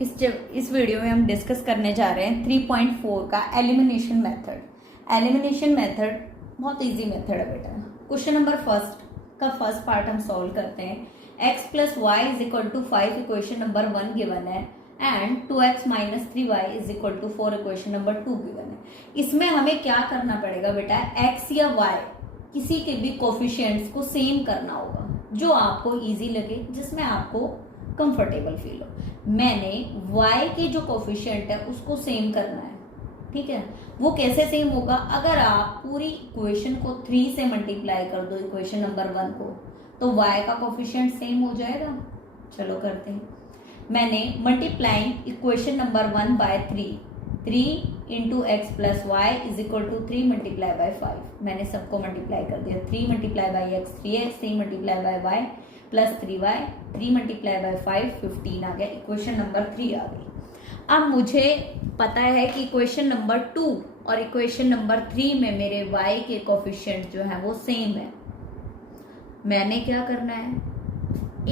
इस वीडियो में हम डिस्कस करने जा रहे हैं 3.4 का एलिमिनेशन मेथड। एलिमिनेशन मेथड बहुत इजी मेथड है बेटा। क्वेश्चन नंबर फर्स्ट का फर्स्ट पार्ट हम सॉल्व करते हैं। x plus Y is equal to 5 equation number 1 given है and 2x minus 3y is equal to 4 equation number 2 given है। इसमें हमें क्या करना पड़ेगा बेटा, x या y किसी के भी कोफिशिएंट्स को सेम करना होगा जो आपको इजी लगे, जिसमें आपको कंफर्टेबल फील हो। मैंने y के जो कोफिशिएंट है उसको सेम करना है, ठीक है। वो कैसे सेम होगा, अगर आप पूरी इक्वेशन को 3 से मल्टीप्लाई कर दो इक्वेशन नंबर 1 को, तो y का कोफिशिएंट सेम हो जाएगा। चलो करते हैं। मैंने multiplying equation number 1 by 3 into X plus Y is equal to 3 multiply by 5। मैंने सबको मल्टीप्लाई कर दिया। 3 multiply by X 3x, 3 multiply by Y plus 3y, 3 multiply by 5 15 आ गया। इक्वेशन नंबर 3 आ गई। अब मुझे पता है कि इक्वेशन नंबर 2 और इक्वेशन नंबर 3 में मेरे y के कोफिशिएंट जो है वो सेम है। मैंने क्या करना है,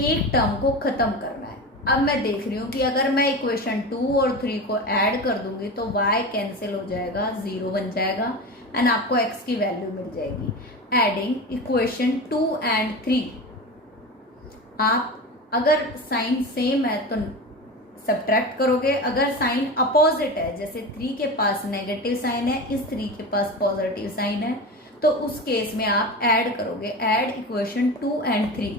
एक टर्म को खत्म करना है। अब मैं देख रही हूँ कि अगर मैं इक्वेशन 2 और 3 को ऐड कर दूंगी तो y कैंसिल हो जाएगा, 0 बन जाएगा एंड आपको x की वैल्यू मिल जाएगी। एडिंग इक्वेशन 2 एंड 3, आप अगर साइन सेम है तो सब्ट्रैक्ट करोगे, अगर साइन अपोजिट है, जैसे 3 के पास नेगेटिव साइन है, इस 3 के पास पॉजिटिव साइन है, तो उस केस में आप ऐड करोगे। Add equation 2 and 3,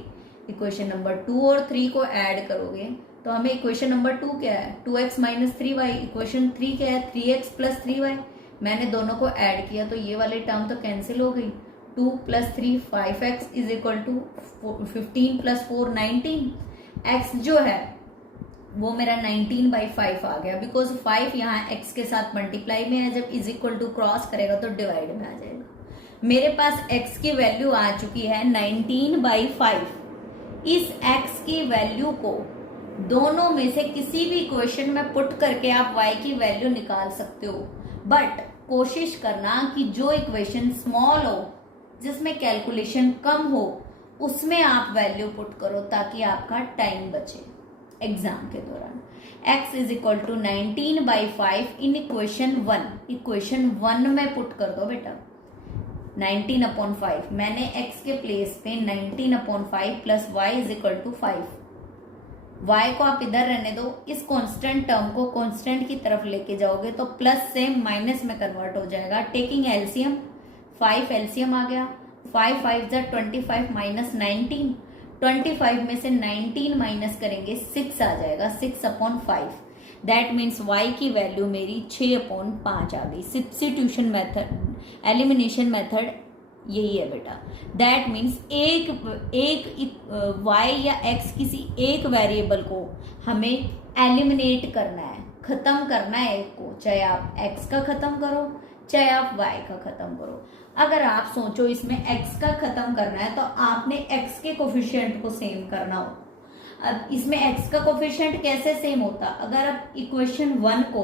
equation number 2 और 3 को ऐड करोगे तो हमें इक्वेशन नंबर 2 क्या है, 2x माइनस 3y। इक्वेशन 3 क्या है, 3x प्लस 3y। मैंने दोनों को ऐड किया तो ये वाली टर्म तो कैंसिल हो गई। 2 plus 3 5x is equal to 15 plus 4 19। x जो है वो मेरा 19 बाई 5 आ गया, बिकॉज 5 यहाँ x के साथ मल्टीप्लाई में है। जब इज इक्वल टू क्रॉस करेगा तो डिवाइड में आ जाएगा। मेरे पास x की वैल्यू आ चुकी है 19 बाई 5। इस x की वैल्यू को दोनों में से किसी भी इक्वेशन में पुट करके आप y की वैल्यू निकाल सकते हो, बट कोशिश करना कि जो इक्वेशन स्मॉल हो, जिसमें कैलकुलेशन कम हो, उसमें आप वैल्यू पुट करो ताकि आपका टाइम बचे एग्जाम के दौरान। x is equal to 19 by 5 in equation 1। Equation 1 में पुट कर दो बेटा 19 अपॉन 5। मैंने x के प्लेस पे 19 upon 5 plus y is equal to 5। y को आप इधर रहने दो, इस कांस्टेंट टर्म को कांस्टेंट की तरफ लेके जाओगे तो प्लस से माइनस में कन्वर्ट हो जाएगा। टेकिंग एलसीएम, 5 एलसीएम आ गया। 5 5 जा 25 माइनस 19। 25 में से 19 माइनस करेंगे 6 आ जाएगा, 6 अपॉन 5। दैट मीन्स y की वैल्यू मेरी 6 अपॉन 5 आ गई। सब्स्टिट्यूशन मेथड, एलिमिनेशन मेथड यही है बेटा। दैट मीन्स एक y या x किसी एक वेरिएबल को हमें एलिमिनेट करना है, खत्म करना है एक को, चाहे आप x का खत्म करो चाहे आप y का खत्म करो। अगर आप सोचो इसमें x का खत्म करना है तो आपने x के कोफिशिएंट को सेम करना हो। अब इसमें x का कोफिशिएंट कैसे सेम होता, अगर आप इक्वेशन 1 को,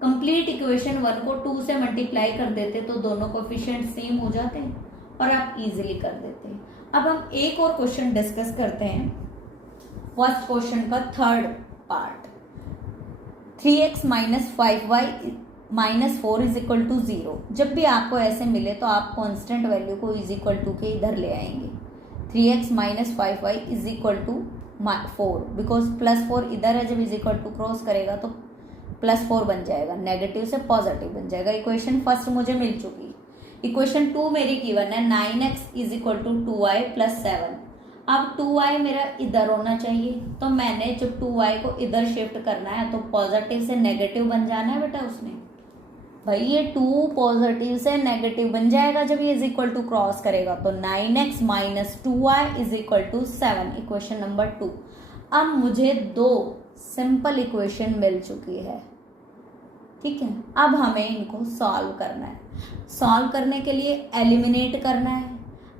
कंप्लीट इक्वेशन 1 को 2 से मल्टीप्लाई कर देते तो दोनों कोफिशिएंट सेम हो जाते हैं और आप इजीली कर देते हैं। अब हम एक और क्वेश्चन डिस्कस करते हैं, फर्स्ट क्वेश्चन का third part. 3x minus 5y minus 4 is equal to 0। जब भी आपको ऐसे मिले तो आप कांस्टेंट वैल्यू को इज इक्वल टू के इधर ले आएंगे। 3x minus 5y is equal to 4, because plus 4 इधर है, जब इज इक्वल टू क्रॉस करेगा तो प्लस 4 बन जाएगा, नेगेटिव से पॉजिटिव बन जाएगा। इक्वेशन फर्स्ट मुझे मिल चुकी। इक्वेशन 2 मेरी गिवन है 9x is equal to 2y plus 7। अब 2y मेरा इधर होना चाहिए, तो मैंने जब 2y को इधर शिफ्ट करना है तो पॉजिटिव से नेगेटिव बन जाना है बेटा। उसने भाई ये 2 पॉजिटिव से नेगेटिव बन जाएगा जब ये इज इक्वल टू क्रॉस करेगा, तो 9x minus 2y is equal to 7, equation number 2। अब मुझे 2 सिंपल इक्वेशन मिल चुकी है, ठीक है। अब हमें इनको सॉल्व करना है। सॉल्व करने के लिए एलिमिनेट करना है।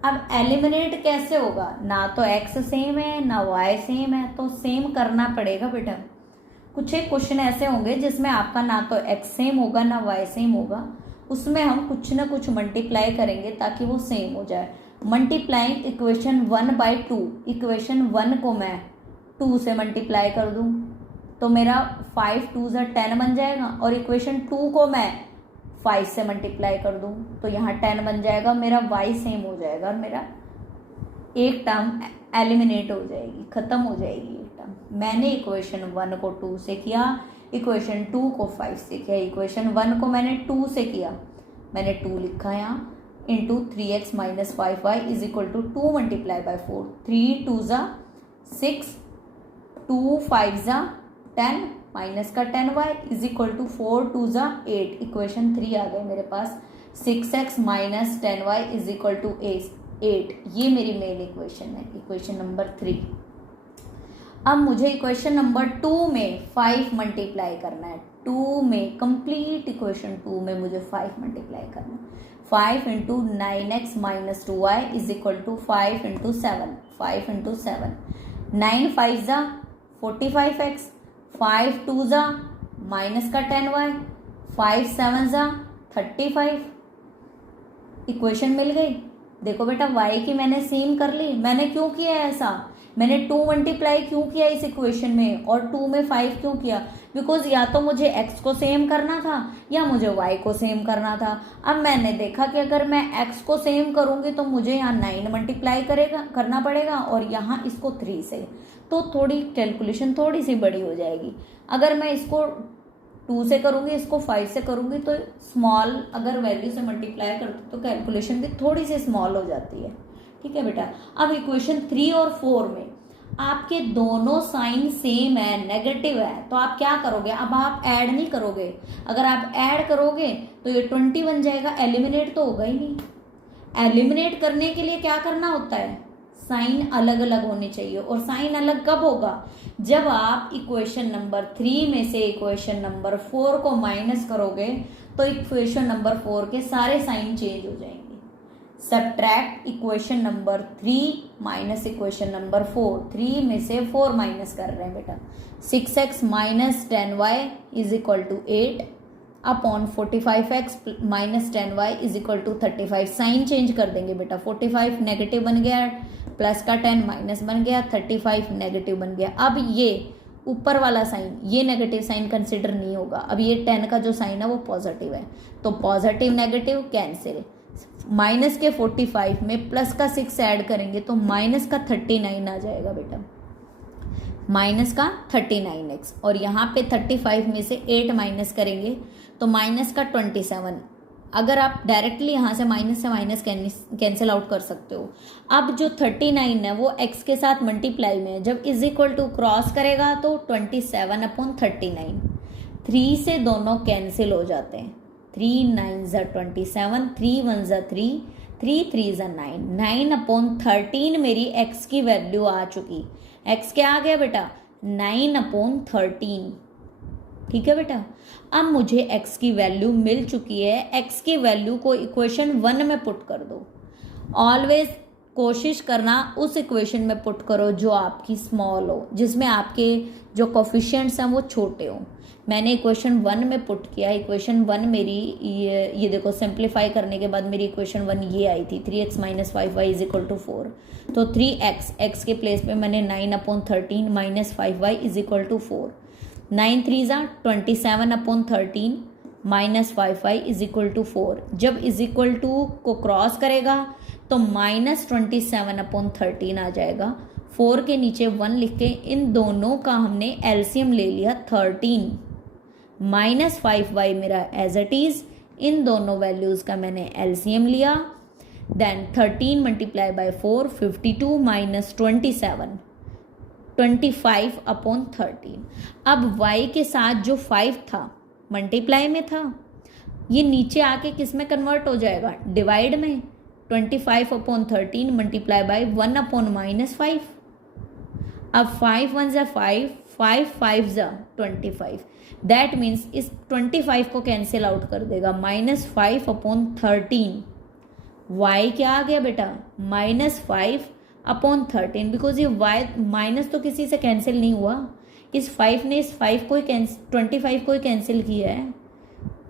अब एलिमिनेट कैसे होगा, ना तो x सेम है ना y सेम है, तो सेम करना पड़ेगा बेटा। कुछ एक क्वेश्चन ऐसे होंगे जिसमें आपका ना तो x सेम होगा ना y सेम होगा, उसमें हम कुछ ना कुछ मल्टीप्लाई करेंगे ताकि वो सेम हो जाए। मल्टीप्लाइंग इक्वेशन 1 बाई 2, इक्वेशन 1 को मैं 2 से मल्टीप्लाई कर दूं तो मेरा 5 2 ज़ा 10 बन जाएगा, और इक्वेशन 2 को मैं 5 से मल्टीप्लाई कर दूं तो यहाँ 10 बन जाएगा, मेरा y सेम हो जाएगा और मेरा एक टर्म एलिमिनेट हो जाएगी, खत्म हो जाएगी एक टर्म। मैंने इक्वेशन 1 को 2 से किया, इक्वेशन 2 को 5 से किया, इक्वेशन 1 को मैंने 2 से किया, मैंने 2 लिखा यहाँ, into 3x minus 5y is equal to 2 multiply by 4, 3 2 ज़ा 6, 2 5 ज़ा 10 माइनस का 10y इज इक्वल टू 4 2 ज़ा 8, इक्वेशन 3 आ गए मेरे पास। 6x minus 10y is equal to 8, ये मेरी मेन इक्वेशन है, इक्वेशन नंबर 3। अब मुझे इक्वेशन नंबर 2 में 5 मल्टीप्लाई करना है, 2 में कंप्लीट इक्वेशन 2 में मुझे 5 मल्टीप्लाई करना है। 5 into 9x minus 2y is equal to 5 into 7, 5 into 7, 9 5 ज़ा 45x, 5 2 ज़ा माइनस का 10y, 5 7 ज़ा 35, इक्वेशन मिल गई। देखो बेटा y की मैंने सेम कर ली, मैंने क्यों किया ऐसा, मैंने 2 मल्टीप्लाई क्यों किया इस इक्वेशन में और 2 में 5 क्यों किया, बिकॉज या तो मुझे x को सेम करना था या मुझे y को सेम करना था। अब मैंने देखा कि अगर मैं x को सेम करूंगी तो मुझे यहाँ 9 मल्टीप्लाई करना पड़ेगा और यहाँ इसको 3 से, तो थोड़ी कैलकुलेशन थोड़ी सी बड़ी हो जाएगी। अगर मैं इसको 2 से करूंगी, इसको 5 से करूंगी तो स्मॉल अगर वैल्यू से मल्टीप्लाई करती तो कैलकुलेशन भी थोड़ी सी स्मॉल हो जाती है। ठीक है बेटा। अब इक्वेशन 3 और 4 में आपके दोनों साइन सेम है, नेगेटिव है, तो आप क्या करोगे, अब आप ऐड नहीं करोगे। अगर आप ऐड करोगे तो ये 20 बन जाएगा, एलिमिनेट तो होगा ही नहीं। एलिमिनेट करने के लिए क्या करना होता है, साइन अलग अलग होने चाहिए। और साइन अलग कब होगा, जब आप इक्वेशन नंबर 3 में से इक्वेशन नंबर 4 को माइनस करोगे तो इक्वेशन नंबर 4 के सारे साइन चेंज हो जाएंगे। Subtract equation number 3 minus equation number 4, 3 में से 4 माइनस कर रहे हैं बेटा। 6x minus 10y is equal to 8 upon 45x minus 10y is equal to 35। Sign change कर देंगे बेटा, 45 नेगेटिव बन गया, प्लस का 10 माइनस बन गया, 35 नेगेटिव बन गया। अब ये ऊपर वाला साइन, ये नेगेटिव साइन कंसिडर नहीं होगा। अब ये 10 का जो साइन है वो पॉजिटिव है, तो पॉजिटिव नेगेटिव कैंसिल। माइनस के 45 में प्लस का 6 ऐड करेंगे तो माइनस का 39 आ जाएगा बेटा, माइनस का 39x। और यहाँ पे 35 में से 8 माइनस करेंगे तो माइनस का 27। अगर आप डायरेक्टली यहाँ से माइनस कैंसिल आउट कर सकते हो। अब जो 39 है वो x के साथ मल्टीप्लाई में है, जब इज इक्वल टू क्रॉस करेगा तो 27 अपॉन 39, 3 से दोनों कैंसिल हो जाते हैं। 3 9 ज़ा 27, 3 1 ज़ा 3, 3 3 ज़ा 9, 9 अपॉन 13 मेरी x की वैल्यू आ चुकी। x क्या आ गया बेटा, 9 अपॉन 13। ठीक है बेटा। अब मुझे x की वैल्यू मिल चुकी है, x की वैल्यू को इक्वेशन 1 में पुट कर दो। ऑलवेज कोशिश करना उस इक्वेशन में पुट करो जो आपकी स्मॉल हो, जिसमें आपके जो कोफिशिएंट्स हैं वो छोटे हो। मैंने इक्वेशन 1 में पुट किया, इक्वेशन 1 मेरी ये देखो सिंप्लीफाई करने के बाद मेरी इक्वेशन 1 ये आई थी, 3x minus 5y is equal to 4। तो 3x, x के प्लेस पे मैंने 9 upon 13 minus 5y is equal to 4। 9 3 ज़ा 27 upon 13 minus 5y is equal to 4। जब इज इक्वल टू को क्रॉस करेगा तो माइनस 27 अपॉन 13 आ जाएगा। 4 के नीचे 1 लिख के इन दोनों का हमने एलसीएम ले लिया 13, माइनस 5y मेरा एज इट इज, इन दोनों वैल्यूज का मैंने एलसीएम लिया। Then 13 multiply by 4, 52 minus 27, 25 upon 13। अब y के साथ जो 5 था मल्टीप्लाई में था, ये नीचे आके किस में कन्वर्ट हो जाएगा, डिवाइड में। 25 upon 13 multiply bye 1 upon minus 5। अब 5 1 ज़ा 5, 5 5 ज़ा 25। दैट मीन्स इस 25 को कैंसिल आउट कर देगा, माइनस 5 अपॉन 13। y क्या आ गया बेटा, माइनस 5 अपॉन 13, बिकॉज ये y माइनस तो किसी से कैंसिल नहीं हुआ, इस 5 ने इस 5 को ही 25 को ही कैंसिल किया है।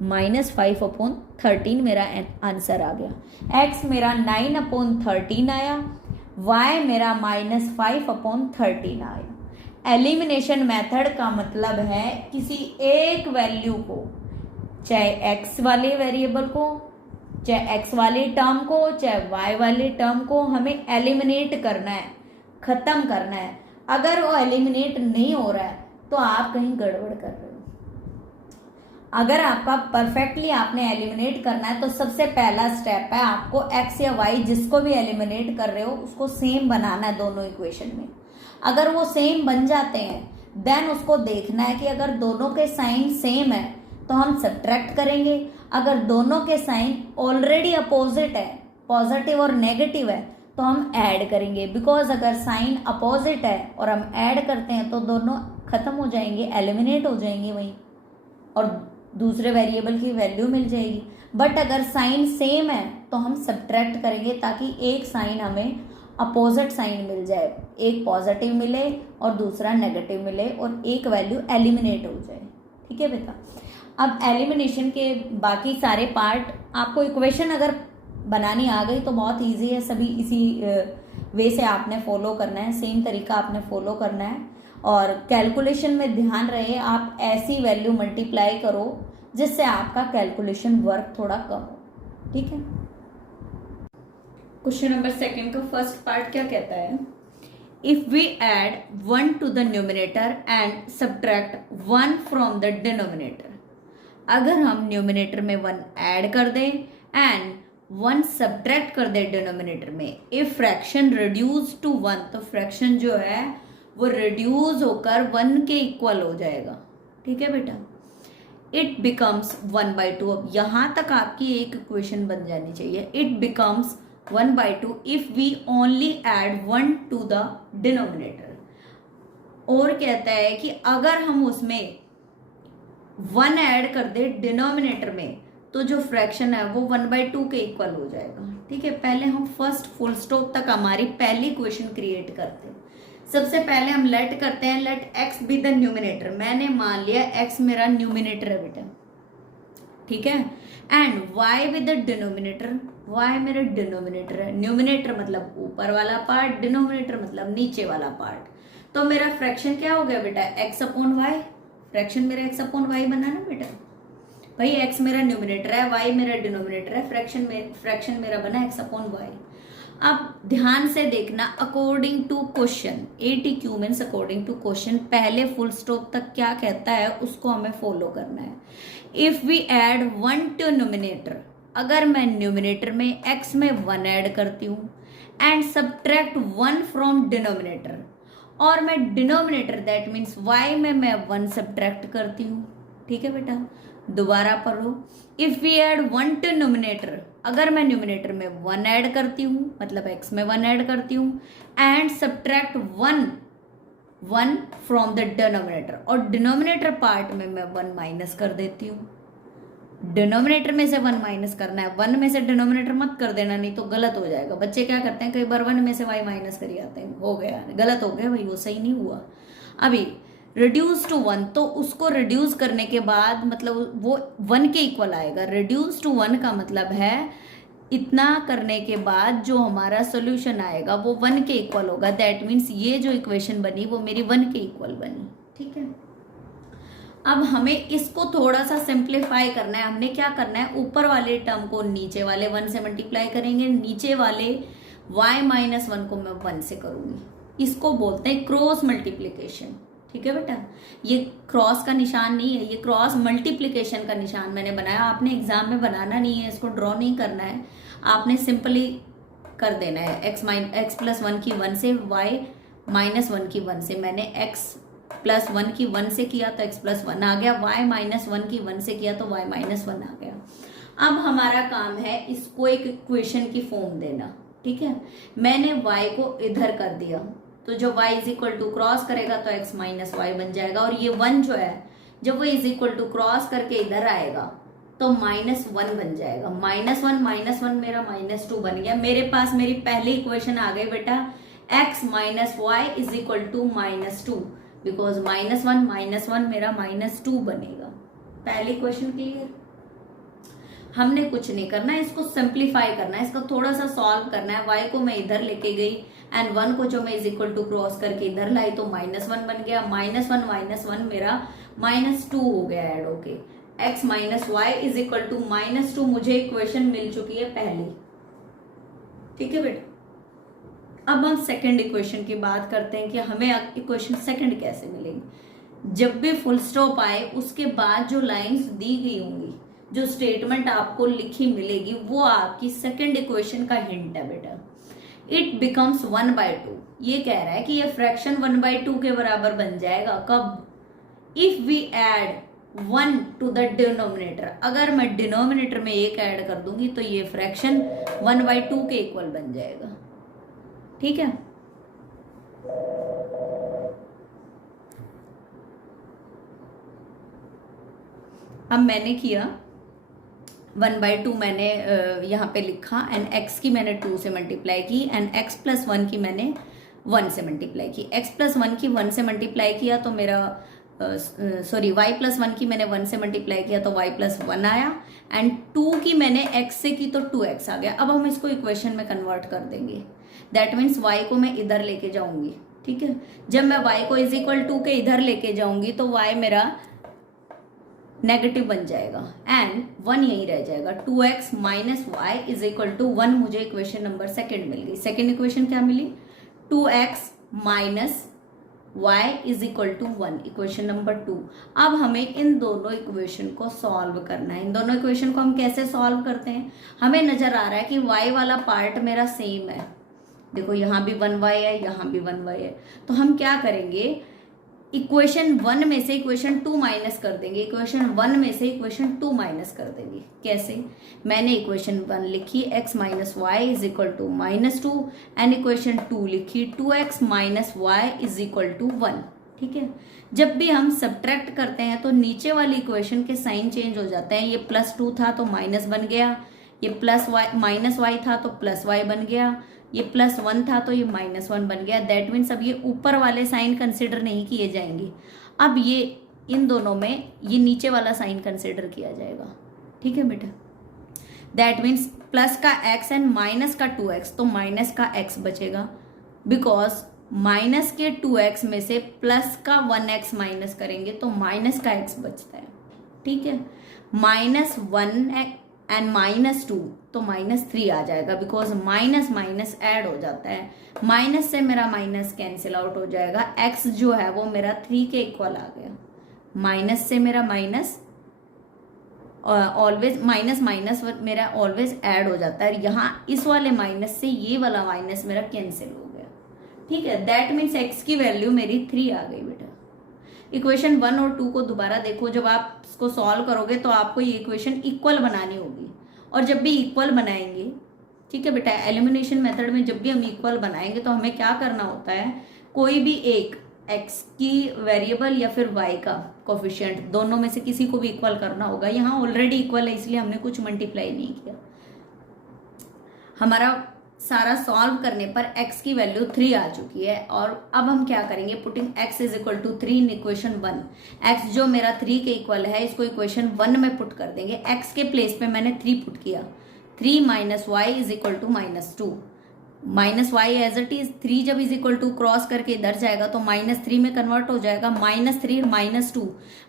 माइनस 5 अपॉन 13 मेरा आंसर आ गया। x मेरा 9 अपॉन 13 आया, y मेरा माइनस 5 अपॉन 13 आया। एलिमिनेशन मेथड का मतलब है किसी एक वैल्यू को, चाहे एक्स वाले वेरिएबल को, चाहे एक्स वाले टर्म को, चाहे वाई वाले टर्म को हमें एलिमिनेट करना है, खत्म करना है। अगर वो एलिमिनेट नहीं हो रहा है तो आप कहीं गड़बड़ कर रहे हो। अगर आपका परफेक्टली आपने एलिमिनेट करना है तो सबसे पहला स्टेप है आपको एक्स या वाई जिसको भी एलिमिनेट कर रहे हो उसको सेम बनाना है दोनों इक्वेशन में। अगर वो सेम बन जाते हैं देन उसको देखना है कि अगर दोनों के साइन सेम है तो हम सब्ट्रैक्ट करेंगे, अगर दोनों के साइन ऑलरेडी अपोजिट है, पॉजिटिव और नेगेटिव है, तो हम ऐड करेंगे। बिकॉज अगर साइन अपोजिट है और हम ऐड करते हैं तो दोनों खत्म हो जाएंगे, एलिमिनेट हो जाएंगे वहीं, और दूसरे वेरिएबल की वैल्यू मिल जाएगी। बट अगर साइन सेम है तो हम सब्ट्रैक्ट करेंगे ताकि एक साइन हमें अपोजिट साइन मिल जाए, एक पॉजिटिव मिले और दूसरा नेगेटिव मिले और एक वैल्यू एलिमिनेट हो जाए। ठीक है बेटा। अब एलिमिनेशन के बाकी सारे पार्ट आपको इक्वेशन अगर बनानी आ गई तो बहुत इजी है, सभी इसी वे से आपने फॉलो करना है, सेम तरीका आपने फॉलो करना है। और कैलकुलेशन में ध्यान रहे आप ऐसी वैल्यू मल्टीप्लाई करो जिससे आपका कैलकुलेशन वर्क थोड़ा कम हो। ठीक है। क्वेश्चन नंबर 2 का फर्स्ट पार्ट क्या कहता है, if we add 1 to the numerator and subtract 1 from the denominator. अगर हम न्यूमिनेटर में 1 ऐड कर दें एंड 1 सब्ट्रैक्ट कर दे डिनोमिनेटर में, इफ फ्रैक्शन रिड्यूस टू 1, तो फ्रैक्शन जो है वो रिड्यूस होकर 1 के इक्वल हो जाएगा। ठीक है बेटा। It becomes 1/2। अब यहां तक आपकी एक इक्वेशन बन जानी चाहिए। It becomes 1/2 if we only add 1 to the denominator. और कहता है कि अगर हम उसमें 1 ऐड कर दे डिनोमिनेटर में तो जो फ्रैक्शन है वो 1/2 के इक्वल हो जाएगा। ठीक है। पहले हम फर्स्ट फुल स्टॉप तक हमारी पहली इक्वेशन क्रिएट करते हैं। सबसे पहले हम लेट करते हैं, let x be the numerator. मैंने मान लिया x मेरा न्यूमिनेटर है बेटा। ठीक है। And y with the denominator, y मेरा डिनोमिनेटर है। न्यूमिनेटर मतलब ऊपर वाला पार्ट, डिनोमिनेटर मतलब नीचे वाला पार्ट। तो मेरा फ्रैक्शन क्या हो गया बेटा, x/y। फ्रैक्शन मेरा x/y बना ना बेटा। भाई x मेरा न्यूमिनेटर है, y मेरा डिनोमिनेटर है, फ्रैक्शन मेरा बना x/y। अब ध्यान से देखना, according to question, ATQ means according to question, पहले फुल स्टॉप तक क्या कहता है उसको हमें फॉलो करना है। If we add 1 to numerator, अगर मैं न्यूमिनेटर में x में 1 ऐड करती हूँ एंड सब्ट्रैक्ट 1 फ्रॉम डिनोमिनेटर, और मैं डिनोमिनेटर दैट मीन्स y में मैं 1 सब्ट्रैक्ट करती हूँ। ठीक है बेटा। दोबारा पढ़ो, if we add 1 to numerator, अगर मैं न्यूमिनेटर में 1 ऐड करती हूँ मतलब x में 1 ऐड करती हूँ and subtract 1 from the denominator, और डिनोमिनेटर पार्ट में मैं 1 माइनस कर देती हूँ। डिनोमिनेटर में से 1 माइनस करना है, 1 में से डिनोमिनेटर मत कर देना, नहीं तो गलत हो जाएगा। बच्चे क्या करते हैं, कई बार 1 में से y माइनस करी आते हैं, हो गया, गलत हो गया भाई, वो सही नहीं हुआ। अभी रिड्यूस टू 1, तो उसको रिड्यूस करने के बाद मतलब वो 1 के इक्वल आएगा। रिड्यूस टू 1 का मतलब है इतना करने के बाद जो हमारा सोल्यूशन आएगा वो 1 के इक्वल होगा। दैट मीन्स ये जो इक्वेशन बनी वो मेरी 1 के इक्वल बनी। ठीक है। अब हमें इसको थोड़ा सा सिंप्लीफाई करना है। हमने क्या करना है, ऊपर वाले टर्म को नीचे वाले 1 से मल्टीप्लाई करेंगे, नीचे वाले y-1 को मैं 1 से करूंगी। इसको बोलते हैं क्रॉस मल्टीप्लीकेशन। ठीक है बेटा। ये क्रॉस का निशान नहीं है, ये क्रॉस मल्टीप्लीकेशन का निशान मैंने बनाया। आपने एग्जाम में बनाना नहीं है, इसको ड्रॉ नहीं करना है, आपने सिंपली कर देना है। x+1 की 1 से, y-1 की 1 से। मैंने x+1 की 1 से किया तो x+1 आ गया, y-1 की 1 से किया तो y-1 आ गया। अब हमारा काम है इसको एक इक्वेशन की फॉर्म देना। ठीक है। मैंने y को इधर कर दिया तो जो y is equal to cross करेगा तो x माइनस वाई बन जाएगा, और ये 1 जो है जब वो इज इक्वल टू क्रॉस करके इधर आएगा तो -1 बन जाएगा। -1 मेरा -2 बन गया। मेरे पास मेरी पहली इक्वेशन आ गई बेटा, x minus y is equal to -2, because -1 मेरा -2 बनेगा। पहली इक्वेशन क्लियर। हमने कुछ नहीं करना है, इसको सिंप्लीफाई करना है, इसको थोड़ा सा सॉल्व करना है। y को मैं इधर लेके गई एंड 1 को जो मैं इज इक्वल टू क्रॉस करके इधर लाई तो -1 बन गया। -1 मेरा -2 हो गया ऐड होके। x minus y is equal to -2 मुझे इक्वेशन मिल चुकी है पहली। ठीक है बेटा, अब हम सेकंड इक्वेशन की बात करते हैं कि हमें इक्वेशन सेकंड कैसे मिलेगी। जब भी फुल स्टॉप आए उसके बाद जो लाइंस दी गई होंगी, जो स्टेटमेंट आपको लिखी मिलेगी, वो आपकी सेकंड इक्वेशन का हिंट है बेटा। It becomes 1/2। ये कह रहा है कि ये फ्रैक्शन 1/2 के बराबर बन जाएगा कब? If we add 1 to the denominator. अगर मैं डिनोमिनेटर में 1 ऐड कर दूंगी तो ये फ्रैक्शन 1/2 के इक्वल बन जाएगा। ठीक है, अब मैंने किया 1/2 मैंने यहाँ पे लिखा एंड x की मैंने 2 से मल्टीप्लाई की एंड x + 1 की मैंने 1 से मल्टीप्लाई की। x + 1 की 1 से मल्टीप्लाई किया तो मेरा y + 1 की मैंने 1 से मल्टीप्लाई किया तो y + 1 आया एंड 2 की मैंने x से की तो 2x आ गया। अब हम इसको इक्वेशन में कन्वर्ट कर देंगे। दैट मीन्स y को मैं इधर लेके जाऊंगी। ठीक है, जब मैं y को = 2 के इधर लेके जाऊंगी तो y मेरा नेगेटिव बन जाएगा एंड 1 यहीं रह जाएगा। 2x - y = 1 मुझे इक्वेशन नंबर सेकंड मिल गई। सेकंड इक्वेशन क्या मिली? 2x - y = 1, equation number 2। अब हमें इन दोनों इक्वेशन को सॉल्व करना है। इन दोनों इक्वेशन को हम कैसे सॉल्व करते हैं? हमें नजर आ रहा है कि y वाला पार्ट मेरा सेम है। देखो यहाँ भी 1y है, यहाँ भी 1y है, तो हम क्या करेंगे? इक्वेशन 1 में से इक्वेशन 2 माइनस कर देंगे। इक्वेशन 1 में से इक्वेशन 2 माइनस कर देंगे। कैसे? मैंने इक्वेशन 1 लिखी x - y = -2 एंड इक्वेशन 2 लिखी 2x - y = 1। ठीक है, जब भी हम सब्ट्रैक्ट करते हैं तो नीचे वाली इक्वेशन के साइन चेंज हो जाते हैं। ये +2 था तो माइनस बन गया, ये -y था तो +y बन गया, ये +1 था तो ये -1 बन गया। दैट मीन्स अब ये ऊपर वाले साइन कंसिडर नहीं किए जाएंगे। अब ये इन दोनों में ये नीचे वाला साइन कंसिडर किया जाएगा। ठीक है बेटा, दैट मीन्स प्लस का x एंड माइनस का 2x, तो माइनस का x बचेगा बिकॉज माइनस के 2x में से प्लस का 1x माइनस करेंगे तो माइनस का x बचता है। ठीक है, -1 एंड -2 तो -3 आ जाएगा बिकॉज माइनस माइनस ऐड हो जाता है। माइनस से मेरा माइनस कैंसिल आउट हो जाएगा। x जो है वो मेरा 3 के इक्वल आ गया। माइनस से मेरा माइनस ऑलवेज माइनस मेरा ऑलवेज ऐड हो जाता है। यहाँ इस वाले माइनस से ये वाला माइनस मेरा कैंसिल हो गया। ठीक है, दैट मीन्स x की वैल्यू मेरी 3 आ गई बेटा। इक्वेशन 1 और 2 को दोबारा देखो। जब आप इसको सॉल्व करोगे तो आपको ये इक्वेशन इक्वल बनानी होगी और जब भी इक्वल बनाएंगे, ठीक है बेटा, एलिमिनेशन मेथड में जब भी हम इक्वल बनाएंगे तो हमें क्या करना होता है? कोई भी एक x की वेरिएबल या फिर y का कोफिशिएंट, दोनों में से किसी को भी इक्वल करना होगा। यहाँ ऑलरेडी इक्वल है इसलिए हमने कुछ मल्टीप्लाई नहीं किया। हमारा सारा सॉल्व करने पर x की वैल्यू 3 आ चुकी है और अब हम क्या करेंगे? पुटिंग x = 3 इन इक्वेशन 1। x जो मेरा 3 के इक्वल है इसको इक्वेशन 1 में पुट कर देंगे। x के प्लेस पे मैंने 3 पुट किया। 3 - y = -2 -y as it is. 3 जब = क्रॉस करके इधर जाएगा तो -3 में कन्वर्ट हो जाएगा। -3 -2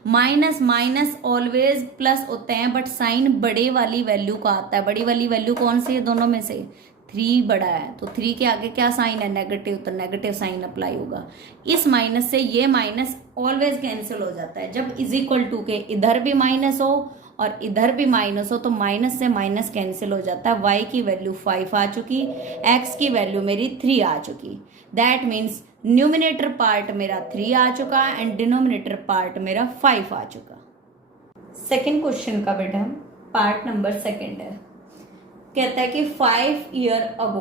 माइनस माइनस ऑलवेज प्लस होते हैं बट साइन बड़े वाली वैल्यू का आता है। बड़ी वाली वैल्यू कौन सी है? दोनों में से 3 बड़ा है तो 3 के आगे क्या साइन है? नेगेटिव, तो नेगेटिव साइन अप्लाई होगा। इस माइनस से ये माइनस ऑलवेज कैंसिल हो जाता है। जब = के इधर भी माइनस हो और इधर भी माइनस हो तो माइनस से माइनस कैंसिल हो जाता है। y की वैल्यू 5 आ चुकी, x की वैल्यू मेरी 3 आ चुकी। दैट मीन्स न्यूमिनेटर पार्ट मेरा 3 आ चुका एंड डिनोमिनेटर पार्ट मेरा 5 आ चुका। सेकेंड क्वेश्चन का बेटा पार्ट नंबर 2 है। कहता है कि 5 ईयर अगो,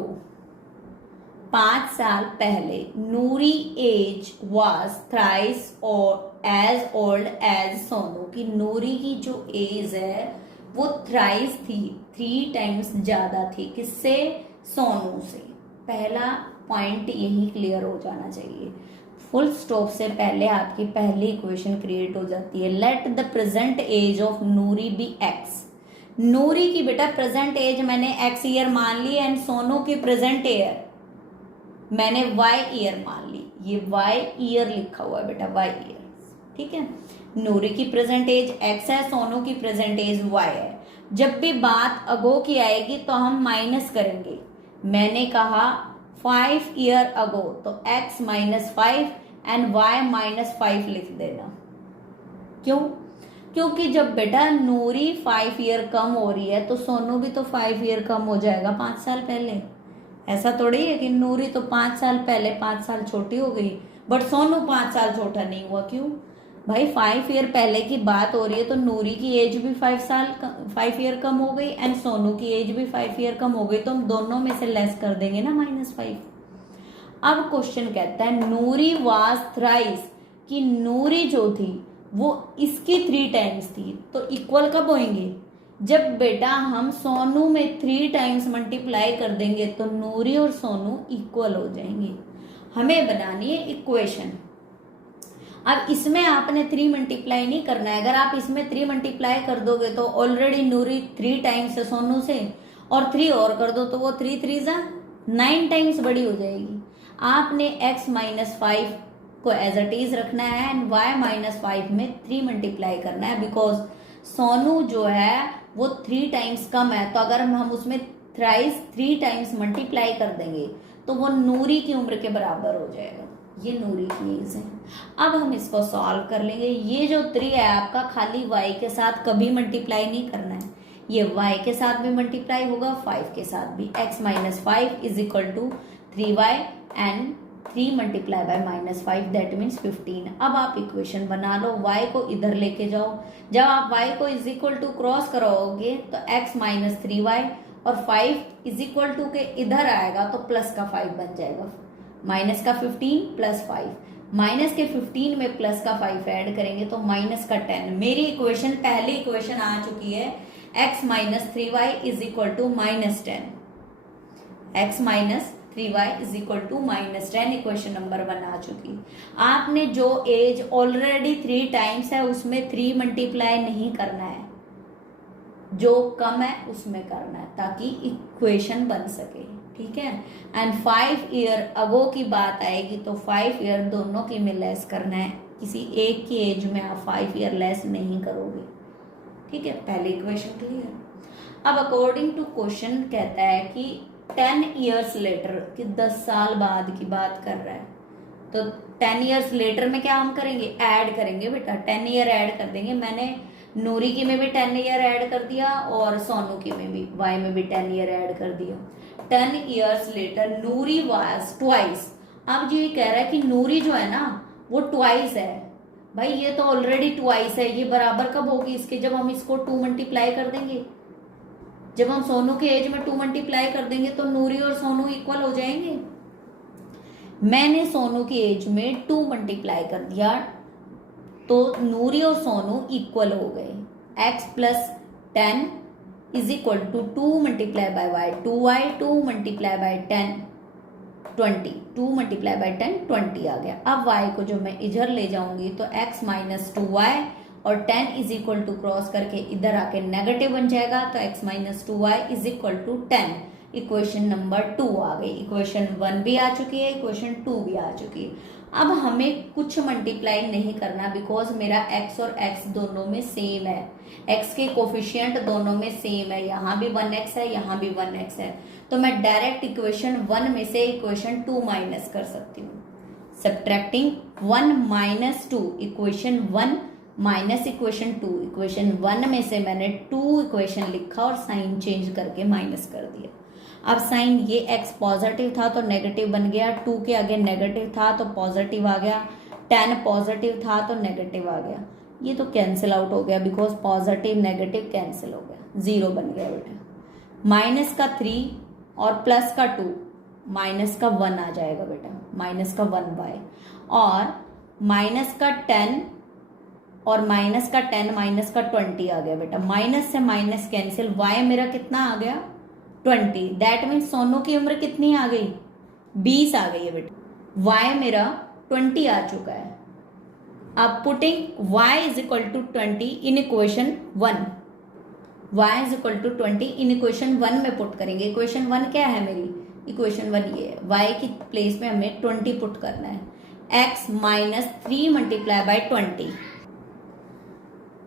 5 साल पहले, नूरी एज वॉज थ्राइस और एज ओल्ड एज सोनू, की नूरी की जो एज है वो थ्राइस थी, 3 टाइम्स ज्यादा थी। किससे? सोनू से। पहला पॉइंट यही क्लियर हो जाना चाहिए। फुल स्टॉप से पहले आपकी पहली इक्वेशन क्रिएट हो जाती है। Let the present age of Noori be x। Noori की बेटा प्रेजेंट एज मैंने x ईयर मान ली एंड सोनू की प्रेजेंट ईयर मैंने y ईयर मान ली। ये y ईयर लिखा हुआ है बेटा, y ईयर, ठीक है। नूरी की प्रेजेंट एज x है, सोनू की प्रेजेंट एज y है। जब भी बात अगो की आएगी तो हम माइनस करेंगे। मैंने कहा 5 ईयर अगो, तो x minus 5 and y minus 5 लिख देना। क्यों? क्योंकि जब बेटा नूरी 5 ईयर कम हो रही है तो सोनू भी तो 5 ईयर कम हो जाएगा 5 साल पहले। ऐसा थोड़ी है कि नूरी तो 5 साल पहले 5 साल छोटी हो गई बट सोनू 5 साल छोटा नहीं हुआ। क्यों भाई? 5 ईयर पहले की बात हो रही है तो नूरी की एज भी 5 ईयर कम हो गई एंड सोनू की एज भी 5 ईयर कम हो गई, तो हम दोनों में से लेस कर देंगे ना -5। अब क्वेश्चन कहता है नूरी वाज थ्राइस, कि नूरी जो थी वो इसकी 3 टाइम्स थी, तो इक्वल कब होंगे? जब बेटा हम सोनू में 3 टाइम्स मल्टीप्लाई कर देंगे तो नूरी और सोनू इक्वल हो जाएंगे। हमें बनानी है इक्वेशन। अब इसमें आपने 3 मल्टीप्लाई नहीं करना है। अगर आप इसमें 3 मल्टीप्लाई कर दोगे तो ऑलरेडी नूरी 3 टाइम्स है सोनू से, और 3 और कर दो तो वो 3 3 9 टाइम्स बड़ी हो जाएगी। आपने x माइनस 5 को एज अ टीज रखना है एंड y माइनस 5 में 3 मल्टीप्लाई करना है, बिकॉज सोनू जो है वो 3 टाइम्स कम है, तो अगर हम उसमें थ्राइस 3 टाइम्स मल्टीप्लाई कर देंगे तो वो नूरी की उम्र के बराबर हो जाएगा। ये नूरी की एज है। अब हम इसको सॉल्व कर लेंगे। ये जो 3 है आपका खाली y के साथ कभी मल्टीप्लाई नहीं करना है, ये y के साथ भी मल्टीप्लाई होगा, 5 के साथ भी। x minus 5 is equal to 3y and 3 multiply by -5 that means 15। अब आप इक्वेशन बना लो, y को इधर लेके जाओ। जब आप y को इज इक्वल टू क्रॉस करोगे तो x माइनस 3y और 5 इज इक्वल टू के इधर आएगा तो प्लस का 5 बन जाएगा। माइनस का 15 प्लस 5, माइनस के 15 में प्लस का 5 ऐड करेंगे तो माइनस का 10। मेरी इक्वेशन पहली इक्वेशन आ चुकी है, x minus 3y is equal to -10। x minus 3y is equal to -10 equation number 1 आ चुकी। आपने जो एज ऑलरेडी 3 टाइम्स है उसमें 3 मल्टीप्लाई नहीं करना है, जो कम है उसमें करना है ताकि इक्वेशन बन सके, ठीक है। एंड 5 ईयर अगो की बात आएगी तो 5 ईयर दोनों की में लेस करना है, किसी एक की एज में आप 5 ईयर लेस नहीं करोगे, ठीक है। पहली इक्वेशन क्लियर। अब अकॉर्डिंग टू क्वेश्चन कहता है कि 10 ईयर्स लेटर, कि 10 साल बाद की बात कर रहा है, तो 10 ईयर्स लेटर में क्या हम करेंगे? ऐड करेंगे बेटा, 10 ईयर ऐड कर देंगे। मैंने नूरी की में भी 10 ईयर ऐड कर दिया और सोनू की में भी, वाई में भी 10 ईयर ऐड कर दिया। 10 years later Noori was twice. अब ये कह रहा है कि नूरी जो है ना वो ट्वाइस है। भाई ये तो ऑलरेडी ट्वाइस है, ये बराबर कब होगी इसके? जब हम इसको 2 मल्टीप्लाई कर देंगे। जब हम सोनू के एज में 2 मल्टीप्लाई कर देंगे तो नूरी और सोनू इक्वल हो जाएंगे। मैंने सोनू की एज में 2 मल्टीप्लाई कर दिया तो नूरी और सोनू इक्वल हो गए। x plus 10 is equal to 2 multiply by y, 2y, 2 multiply by 10 20, 2 multiply by 10 20 आ गया। अब y को जो मैं इधर ले जाऊंगी तो x माइनस 2y और 10 इज इक्वल टू क्रॉस करके इधर आके नेगेटिव बन जाएगा, तो x minus 2y is equal to 10। Equation number 2 आ गई। इक्वेशन 1 भी आ चुकी है, इक्वेशन 2 भी आ चुकी है। अब हमें कुछ मल्टीप्लाई नहीं करना बिकॉज मेरा x और x दोनों में सेम है, x के कोफिशिएंट दोनों में सेम है, यहाँ भी 1x है यहाँ भी 1x है, तो मैं डायरेक्ट इक्वेशन 1 में से इक्वेशन 2 माइनस कर सकती हूँ। Subtracting 1 minus 2, equation 1 minus equation 2। Equation 1 में से मैंने 2 इक्वेशन लिखा और साइन चेंज करके माइनस कर दिया। अब साइन ये x पॉजिटिव था तो नेगेटिव बन गया, 2 के आगे नेगेटिव था तो पॉजिटिव आ गया, 10 पॉजिटिव था तो नेगेटिव आ गया। ये तो कैंसिल आउट हो गया बिकॉज पॉजिटिव नेगेटिव कैंसिल हो गया, 0 बन गया बेटा। माइनस का 3 और प्लस का 2, माइनस का 1 आ जाएगा बेटा, माइनस का 1/, और माइनस का 10 और माइनस का 10 माइनस का 20 आ गया बेटा। माइनस से माइनस कैंसिल, y मेरा कितना आ गया? 20। दैट मीन्स सोनू की उम्र कितनी आ गई? 20 आ गई है बेटा। y मेरा 20 आ चुका है। अब putting y is equal to 20 in equation 1, y is equal to 20 in equation 1 में पुट करेंगे। इक्वेशन 1 क्या है मेरी, इक्वेशन 1 ये है, y की प्लेस में हमें 20 पुट करना है। x minus 3 multiply bye 20,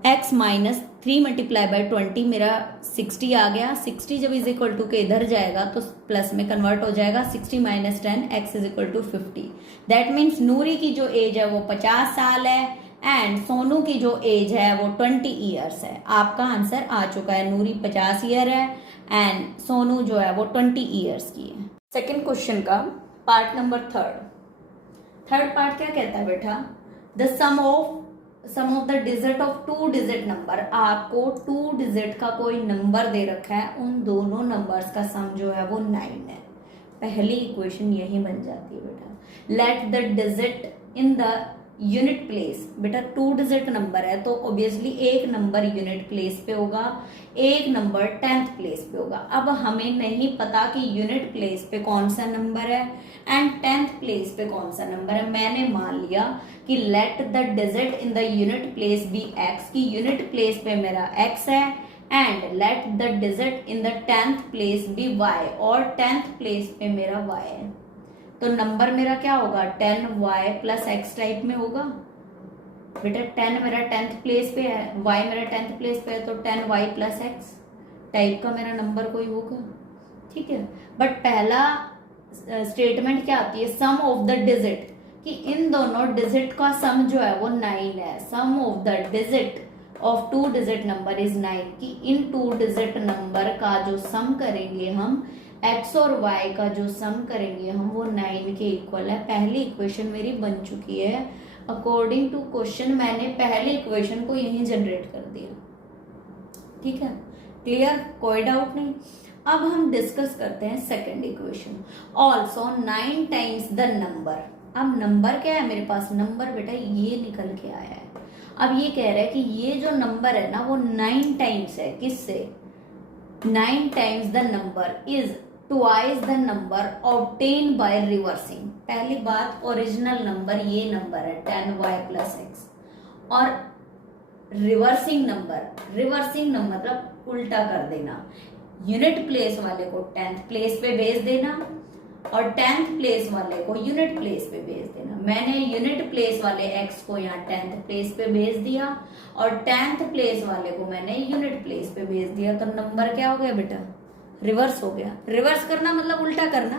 x minus 3 multiply bye 20 मेरा 60 आ गया। 60 जब इज इक्वल टू के इधर जाएगा तो प्लस में कन्वर्ट हो जाएगा। 60 minus 10 x is equal to 50। That means Noori की जो एज है वो 50 साल है एंड सोनू की जो एज है वो 20 ईयर्स है। आपका आंसर आ चुका है, नूरी 50 ईयर है एंड सोनू जो है वो 20 ईयर्स की है। सेकेंड क्वेश्चन का पार्ट नंबर थर्ड पार्ट क्या कहता है बेटा, the sum of the digit of 2 digit number. आपको 2 डिजिट का कोई नंबर दे रखा है, उन दोनों नंबर्स का सम जो है वो 9 है। पहली इक्वेशन यही बन जाती है बेटा। Late the digit in the unit place, बेटा 2 डिजिट नंबर है तो ऑब्वियसली एक नंबर यूनिट प्लेस पे होगा, एक नंबर 10th प्लेस पे होगा। अब हमें नहीं पता कि यूनिट प्लेस पे कौन सा नंबर है एंड 10th प्लेस पे कौन सा नंबर है। मैंने मान लिया कि let the digit in the unit place be x, की यूनिट प्लेस पे मेरा x है and let the digit in the 10th place be y, और 10th प्लेस पे मेरा y है। तो नंबर मेरा क्या होगा, 10y प्लस x टाइप में होगा। बेटा 10 मेरा 10th प्लेस पे है, y मेरा 10th प्लेस पे है, तो 10y प्लस x टाइप का मेरा नंबर कोई होगा। ठीक है, बट पहला स्टेटमेंट क्या आती है, सम ऑफ द डिजिट, कि इन दोनों डिजिट का सम जो है वो 9 है। Sum of the digit of 2 digit number is 9, कि इन 2 डिजिट नंबर का जो सम करेंगे हम, x और y का जो सम करेंगे हम, वो 9 के इक्वल है। पहली इक्वेशन मेरी बन चुकी है। अकॉर्डिंग टू क्वेश्चन मैंने पहली इक्वेशन को यहीं जनरेट कर दिया। ठीक है, क्लियर, कोई डाउट नहीं। अब हम डिस्कस करते हैं second equation. Also 9 times the number. अब नंबर क्या है मेरे पास, नंबर बेटा ये निकल के आया है। अब ये कह रहा है कि ये जो नंबर है ना वो 9 टाइम्स है, किससे, 9 times the number is twice the number obtain by reversing. पहली बात, ओरिजिनल नंबर ये नंबर है 10y प्लस x, और रिवर्सिंग नंबर मतलब उल्टा कर देना। यूनिट प्लेस वाले को 10th प्लेस पे भेज देना और 10th प्लेस वाले को यूनिट प्लेस पे भेज देना। मैंने यूनिट प्लेस वाले x को यहाँ 10th प्लेस पे भेज दिया और 10th प्लेस वाले को मैंने यूनिट प्लेस पे भेज दिया, तो नंबर क्या हो गया बेटा, रिवर्स हो गया। रिवर्स करना मतलब उल्टा करना।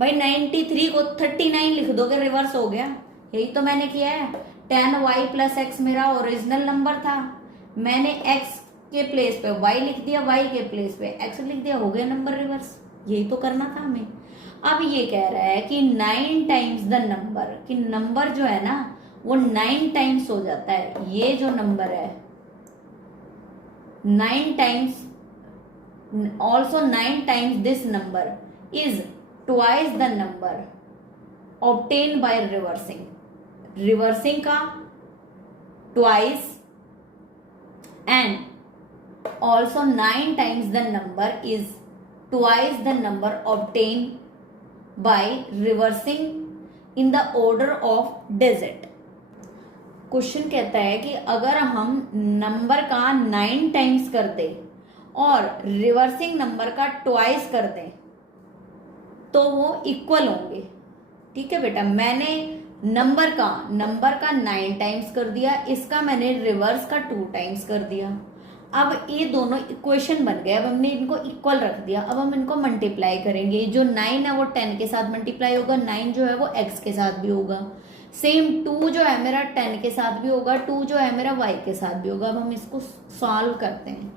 भाई 93 को 39 लिख दोगे, रिवर्स हो गया। यही तो मैंने किया है। 10y प्लस x मेरा ओरिजिनल नंबर था, मैंने x के प्लेस पे y लिख दिया, y के प्लेस पे x लिख दिया, हो गया नंबर रिवर्स। यही तो करना था हमें। अब ये कह रहा है कि 9 टाइम्स द नंबर, कि नंबर जो है ना वो 9 टाइम्स हो जाता है। ये जो नंबर है 9 times, also 9 times this number is twice the number obtained by reversing. Reversing का twice and also 9 times the number is twice the number obtained by reversing in the order of digit. Question कहता है कि अगर हम number का 9 times कर दे और reversing number का ट्वाइस कर दें तो वो इक्वल होंगे। ठीक है बेटा, मैंने नंबर का 9 टाइम्स कर दिया, इसका मैंने रिवर्स का 2 टाइम्स कर दिया। अब ये दोनों इक्वेशन बन गए। अब हमने इनको इक्वल रख दिया। अब हम इनको मल्टीप्लाई करेंगे। जो 9 है वो 10 के साथ मल्टीप्लाई होगा, 9 जो है वो x के साथ भी होगा। सेम 2 जो है मेरा 10 के साथ भी होगा, 2 जो है मेरा y के साथ भी होगा। अब हम इसको सॉल्व करते हैं।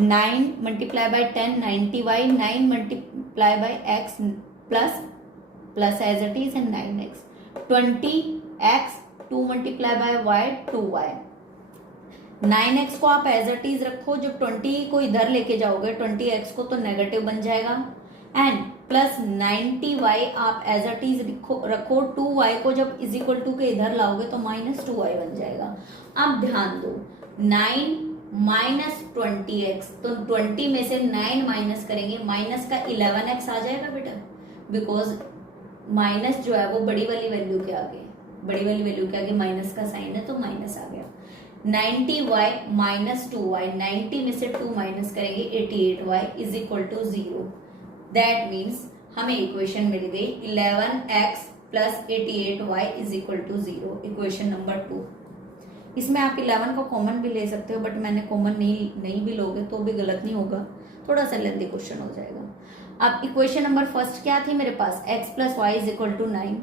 9 multiply by 10 90y, 9 multiply by x plus as it is and 9x, 20x, 2 multiply by y 2y। 9x को आप एज इट इज रखो, जब 20 को इधर लेके जाओगे 20x को तो नेगेटिव बन जाएगा, एंड प्लस 90y आप एज इट इज रखो, 2y को जब इज इक्वल टू के इधर लाओगे तो माइनस 2y बन जाएगा। अब ध्यान दो, 9 माइनस 20x, तो 20 में से 9 माइनस करेंगे, माइनस का 11x आ जाएगा बेटा, बिकॉज माइनस जो है वो बड़ी वाली वैल्यू के आगे माइनस का साइन है तो माइनस आ गया। 90y माइनस 2y, 90 में से 2 माइनस करेंगे 88y is equal to 0। That means हमें इक्वेशन मिल गई 11x plus 88y is equal to 0, equation number 2। इसमें आप 11 को कॉमन भी ले सकते हो, बट मैंने कॉमन नहीं भी लोगे तो भी गलत नहीं होगा, थोड़ा सा लेंथी क्वेश्चन हो जाएगा। अब इक्वेशन नंबर फर्स्ट क्या थी मेरे पास, x plus Y is equal to 9,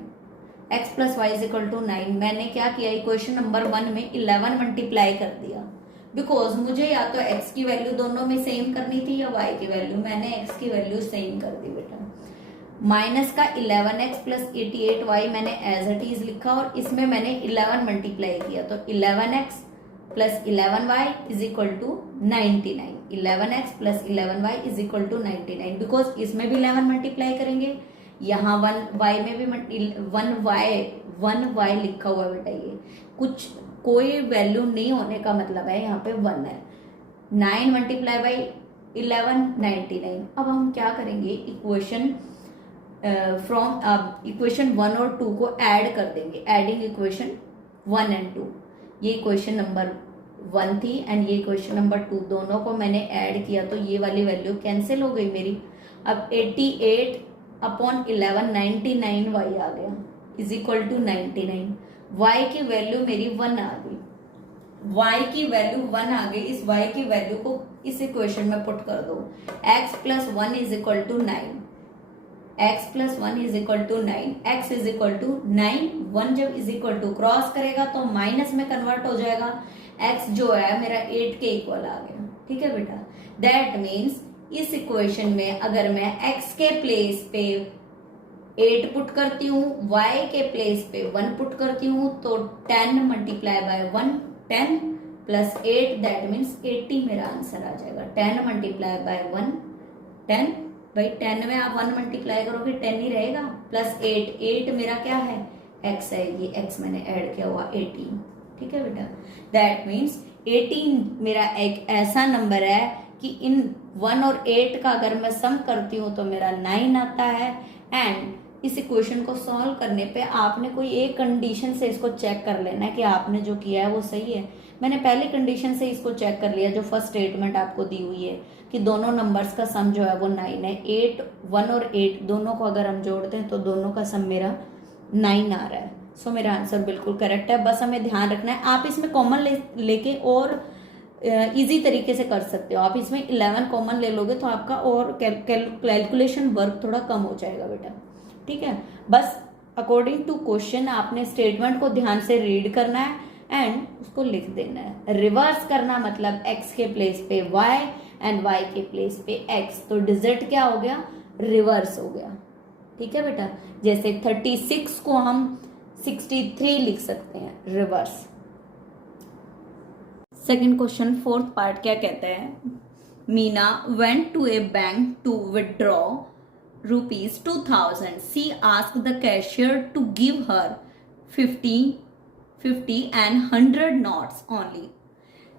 x plus Y is equal to 9। मैंने क्या किया, इक्वेशन नंबर 1 में 11 मल्टीप्लाई कर दिया, बिकॉज मुझे या तो x की वैल्यू दोनों में सेम करनी थी या y की वैल्यू, मैंने x की वैल्यू सेम कर दी बेटा। माइनस का 11x प्लस 88y मैंने एज इट इज लिखा और इसमें मैंने 11 मल्टीप्लाई किया, तो 11x plus 11y is equal to 99। 11x plus 11y is equal to 99, because इसमें भी 11 मल्टीप्लाई करेंगे, यहाँ 1y में भी 1y लिखा हुआ बेटा, ये कुछ कोई वैल्यू नहीं होने का मतलब है, यहाँ पे 1 है। 9 मल्टीप्लाई बाई 11 99। अब हम क्या करेंगे, इक्वेशन फ्रॉम इक्वेशन 1 और 2 को ऐड कर देंगे, एडिंग इक्वेशन 1 एंड 2। ये इक्वेशन नंबर 1 थी एंड ये इक्वेशन नंबर 2, दोनों को मैंने ऐड किया तो ये वाली वैल्यू कैंसिल हो गई मेरी। अब 88 अपॉन 11 99y आ गया इज इक्वल टू 99। y की वैल्यू मेरी 1 आ गई, y की वैल्यू 1 आ गई। इस y की वैल्यू को इस इक्वेशन में पुट कर दो, x plus 1 is equal to 9, x plus 1 is equal to 9, x is equal to 9। 1 जब इज इक्वल टू क्रॉस करेगा तो माइनस में कन्वर्ट हो जाएगा, x जो है मेरा 8 के इक्वल आ गया। ठीक है बेटा, दैट मीन्स इस इक्वेशन में अगर मैं x के प्लेस पे 8 पुट करती हूँ, y के प्लेस पे 1 पुट करती हूँ, तो 10 multiply by 1 10 plus 8 that means 80 मेरा आंसर आ जाएगा। 10 मल्टीप्लाई बाय 1 10, भाई 10 में आप 1 मल्टीप्लाई करोगे 10 ही रहेगा, प्लस 8 मेरा क्या है, x है, ये x मैंने ऐड किया हुआ 18। ठीक है बेटा, दैट मीन्स 18 मेरा एक ऐसा नंबर है कि इन 1 और 8 का अगर मैं सम करती हूँ तो मेरा 9 आता है। एंड इस इक्वेशन को सॉल्व करने पे आपने कोई एक कंडीशन से इसको चेक कर लेना है कि आपने जो किया है वो सही है। मैंने पहली कंडीशन से इसको चेक कर लिया, जो फर्स्ट स्टेटमेंट आपको दी हुई है कि दोनों नंबर्स का सम जो है वो 9 है। 8 1 और 8 दोनों को अगर हम जोड़ते हैं तो दोनों का सम मेरा 9 आ रहा है। सो मेरा आंसर बिल्कुल करेक्ट है। बस हमें ध्यान रखना है, आप इसमें कॉमन लेके और इजी तरीके से कर सकते हो। आप इसमें 11 कॉमन ले लोगे तो आपका और कैलकुलेशन वर्क थोड़ा कम हो जाएगा बेटा। ठीक है, बस अकॉर्डिंग टू क्वेश्चन आपने स्टेटमेंट को ध्यान से रीड करना है एंड उसको लिख देना है। रिवर्स करना मतलब x के प्लेस पे y एंड y के प्लेस पे x, तो डिजिट क्या हो गया, रिवर्स हो गया। ठीक है बेटा, जैसे 36 को हम 63 लिख सकते हैं reverse. Second question fourth part क्या कहता है, Meena went to a bank to withdraw rupees 2000. She asked the cashier to give her 50 and 100 notes only.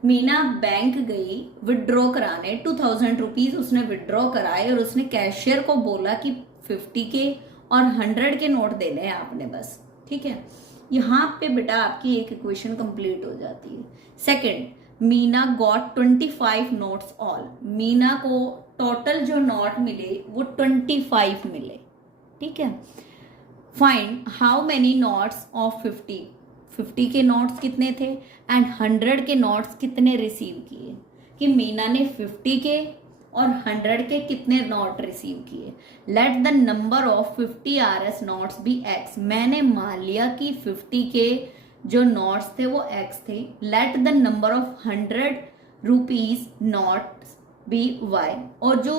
Meena bank गई विड्रॉ कराने, 2000 रुपीज उसने विड्रॉ कराए और उसने कैशियर को बोला कि 50 के और 100 के नोट देने हैं आपने बस। ठीक है, यहाँ पे बेटा आपकी एक इक्वेशन कंप्लीट हो जाती है। Second, Meena got 25 notes all. Meena को टोटल जो नोट मिले वो 25 मिले। ठीक है, find how many notes of 50 के नोट्स कितने थे एंड 100 के नोट्स कितने रिसीव किए, कि मीना ने 50 के और 100 के कितने नोट रिसीव किए। Let the number of 50 RS notes be x। मैंने मान लिया कि 50 के जो नोट्स थे वो x थे। Let the number of 100 rupees notes be y, और जो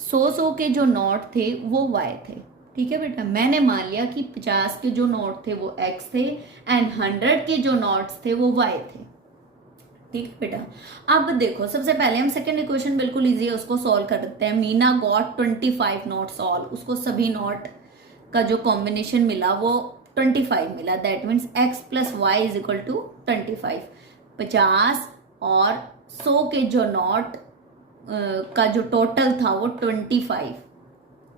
100 के जो नोट थे वो y थे। ठीक है बेटा, मैंने मान लिया कि 50 के जो नोट थे वो x थे एंड 100 के जो नोट्स थे वो y थे। ठीक है बेटा, अब देखो सबसे पहले हम सेकंड इक्वेशन बिल्कुल इजी है, उसको सॉल्व करते हैं। मीना गॉट 25 नोट्स ऑल, उसको सभी नोट का जो कॉम्बिनेशन मिला वो 25 मिला। That means x plus Y is equal to 25। 50 और 100 के जो नोट का जो टोटल था वो 25।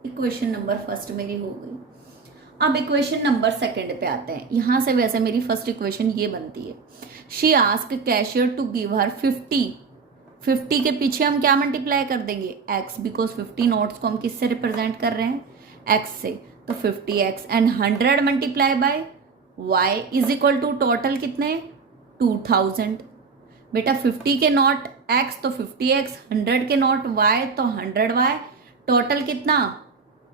इक्वेशन नंबर फर्स्ट मेरी हो गई। अब इक्वेशन नंबर सेकंड पे आते हैं। यहां से वैसे मेरी फर्स्ट इक्वेशन ये बनती है, she ask cashier to give her 50 के पीछे हम क्या मल्टीप्लाई कर देंगे, x, बिकॉज 50 नोट्स को हम किससे रिप्रेजेंट कर रहे हैं, x से, तो 50x and 100 multiply by y is equal to total कितने 2000। बेटा 50 के नॉट x तो 50x, 100 के नॉट y तो 100y, टोटल कितना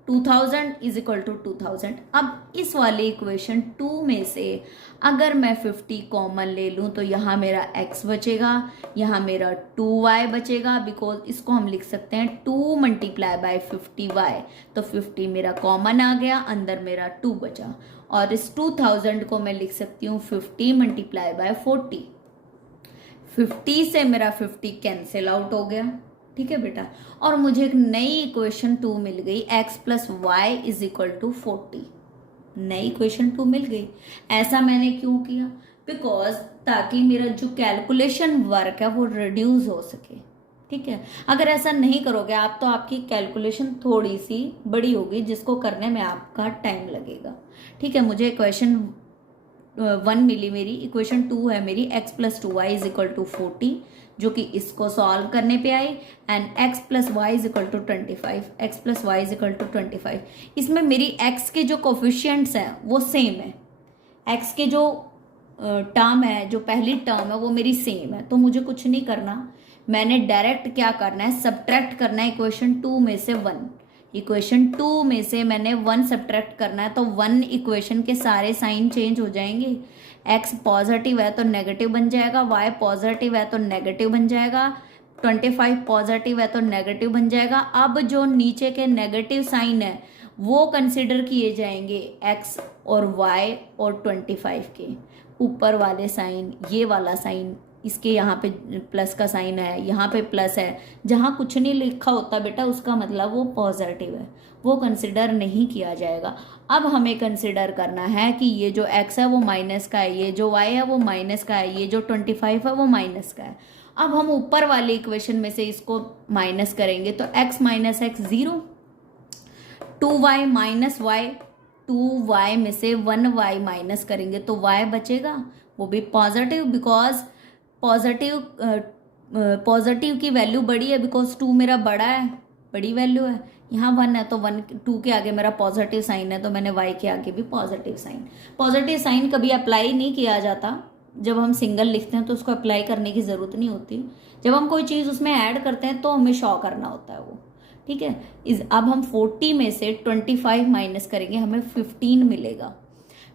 2000 इज इक्वल टू 2000। अब इस वाली इक्वेशन 2 में से अगर मैं 50 कॉमन ले लूं तो यहाँ मेरा x बचेगा, यहाँ मेरा 2y बचेगा, बिकॉज इसको हम लिख सकते हैं 2 मल्टीप्लाई बाय 50y, तो 50 मेरा कॉमन आ गया, अंदर मेरा 2 बचा, और इस 2000 को मैं लिख सकती हूँ 50 मल्टीप्लाई बाय 40। 50 से मेरा 50 कैंसिल आउट हो गया, ठीक है बेटा, और मुझे एक नई इक्वेशन 2 मिल गई, x plus Y is equal to 40। नई इक्वेशन 2 मिल गई। ऐसा मैंने क्यों किया, बिकॉज ताकि मेरा जो कैलकुलेशन वर्क है वो रिड्यूस हो सके, ठीक है। अगर ऐसा नहीं करोगे आप तो आपकी कैलकुलेशन थोड़ी सी बड़ी होगी, जिसको करने में आपका टाइम लगेगा, ठीक है। मुझे इक्वेशन 1 मिली, मेरी इक्वेशन 2 है मेरी, x plus 2y is equal to 40, जो कि इसको सॉल्व करने पे आई, and x plus Y is equal to 25, x plus Y is equal to 25। इसमें मेरी x के जो कोफिशिएंट्स हैं वो सेम है, x के जो टर्म है, जो पहली टर्म है वो मेरी सेम है, तो मुझे कुछ नहीं करना, मैंने डायरेक्ट क्या करना है, सब्ट्रैक्ट करना है इक्वेशन 2 में से 1। इक्वेशन 2 में से मैंने 1 सब्ट्रैक्ट करना है, तो 1 इक्वेशन के सारे साइन चेंज हो जाएंगे, x पॉजिटिव है तो नेगेटिव बन जाएगा, y पॉजिटिव है तो नेगेटिव बन जाएगा, 25 पॉजिटिव है तो नेगेटिव बन जाएगा। अब जो नीचे के नेगेटिव साइन है वो कंसिडर किए जाएंगे x और y, और 25 के ऊपर वाले साइन, ये वाला साइन, इसके यहाँ पे प्लस का साइन है, यहाँ पे प्लस है, जहाँ कुछ नहीं लिखा होता बेटा उसका मतलब वो पॉजिटिव है, वो कंसिडर नहीं किया जाएगा। अब हमें कंसिडर करना है कि ये जो x है वो माइनस का है, ये जो y है वो माइनस का है, ये जो 25 है वो माइनस का है। अब हम ऊपर वाले इक्वेशन में से इसको माइनस करेंगे तो x minus x 0, 2y minus y, 2y में से 1y माइनस करेंगे तो y बचेगा, वो भी पॉजिटिव, बिकॉज पॉजिटिव की वैल्यू बड़ी है, बिकॉज 2 मेरा बड़ा है, बड़ी वैल्यू है, यहाँ 1 है तो 2 के आगे मेरा पॉजिटिव साइन है, तो मैंने y के आगे भी पॉजिटिव साइन। पॉजिटिव साइन कभी अप्लाई नहीं किया जाता, जब हम सिंगल लिखते हैं तो उसको अप्लाई करने की ज़रूरत नहीं होती, जब हम कोई चीज़ उसमें ऐड करते हैं तो हमें शो करना होता है वो, ठीक है। अब हम 40 में से 25 माइनस करेंगे, हमें 15 मिलेगा।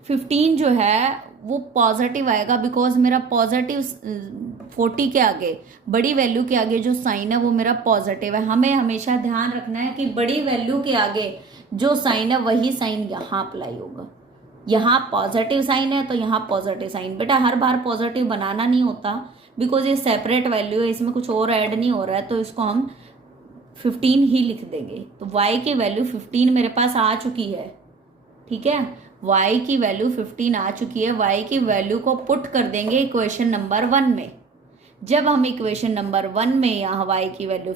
15 जो है वो पॉजिटिव आएगा, बिकॉज मेरा पॉजिटिव 40 के आगे, बड़ी वैल्यू के आगे जो साइन है वो मेरा पॉजिटिव है। हमें हमेशा ध्यान रखना है कि बड़ी वैल्यू के आगे जो साइन है वही साइन यहाँ अप्लाई होगा। यहाँ पॉजिटिव साइन है तो यहाँ पॉजिटिव साइन, बेटा हर बार पॉजिटिव बनाना नहीं होता, बिकॉज ये सेपरेट वैल्यू है, इसमें कुछ और ऐड नहीं हो रहा है, तो इसको हम 15 ही लिख देंगे। तो y की वैल्यू 15 मेरे पास आ चुकी है, ठीक है, y की वैल्यू 15 आ चुकी है। y की वैल्यू को पुट कर देंगे इक्वेशन नंबर 1 में। जब हम इक्वेशन नंबर 1 में यहाँ y की वैल्यू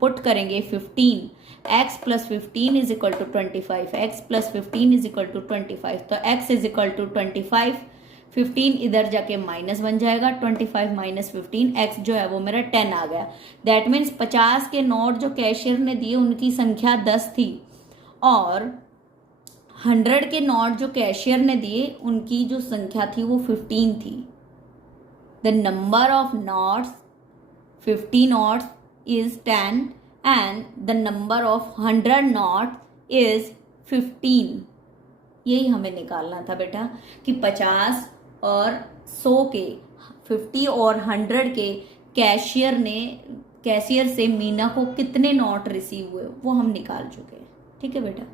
पुट करेंगे 15, x plus 15 is equal to 25, x plus 15 is equal to 25, तो x इज इक्वल टू 25, 15 इधर जाके माइनस बन जाएगा, 25 माइनस 15, x जो है वो मेरा 10 आ गया। दैट मीन्स 50 के नोट जो कैशियर ने दिए उनकी संख्या 10 थी, और 100 के नोट जो कैशियर ने दिए उनकी जो संख्या थी वो 15 थी। The number of notes 50 notes is 10 and the number of 100 note is 15। यही हमें निकालना था बेटा कि 50 और 100 के, 50 और 100 के कैशियर से मीना को कितने नोट रिसीव हुए वो हम निकाल चुके हैं, ठीक है बेटा।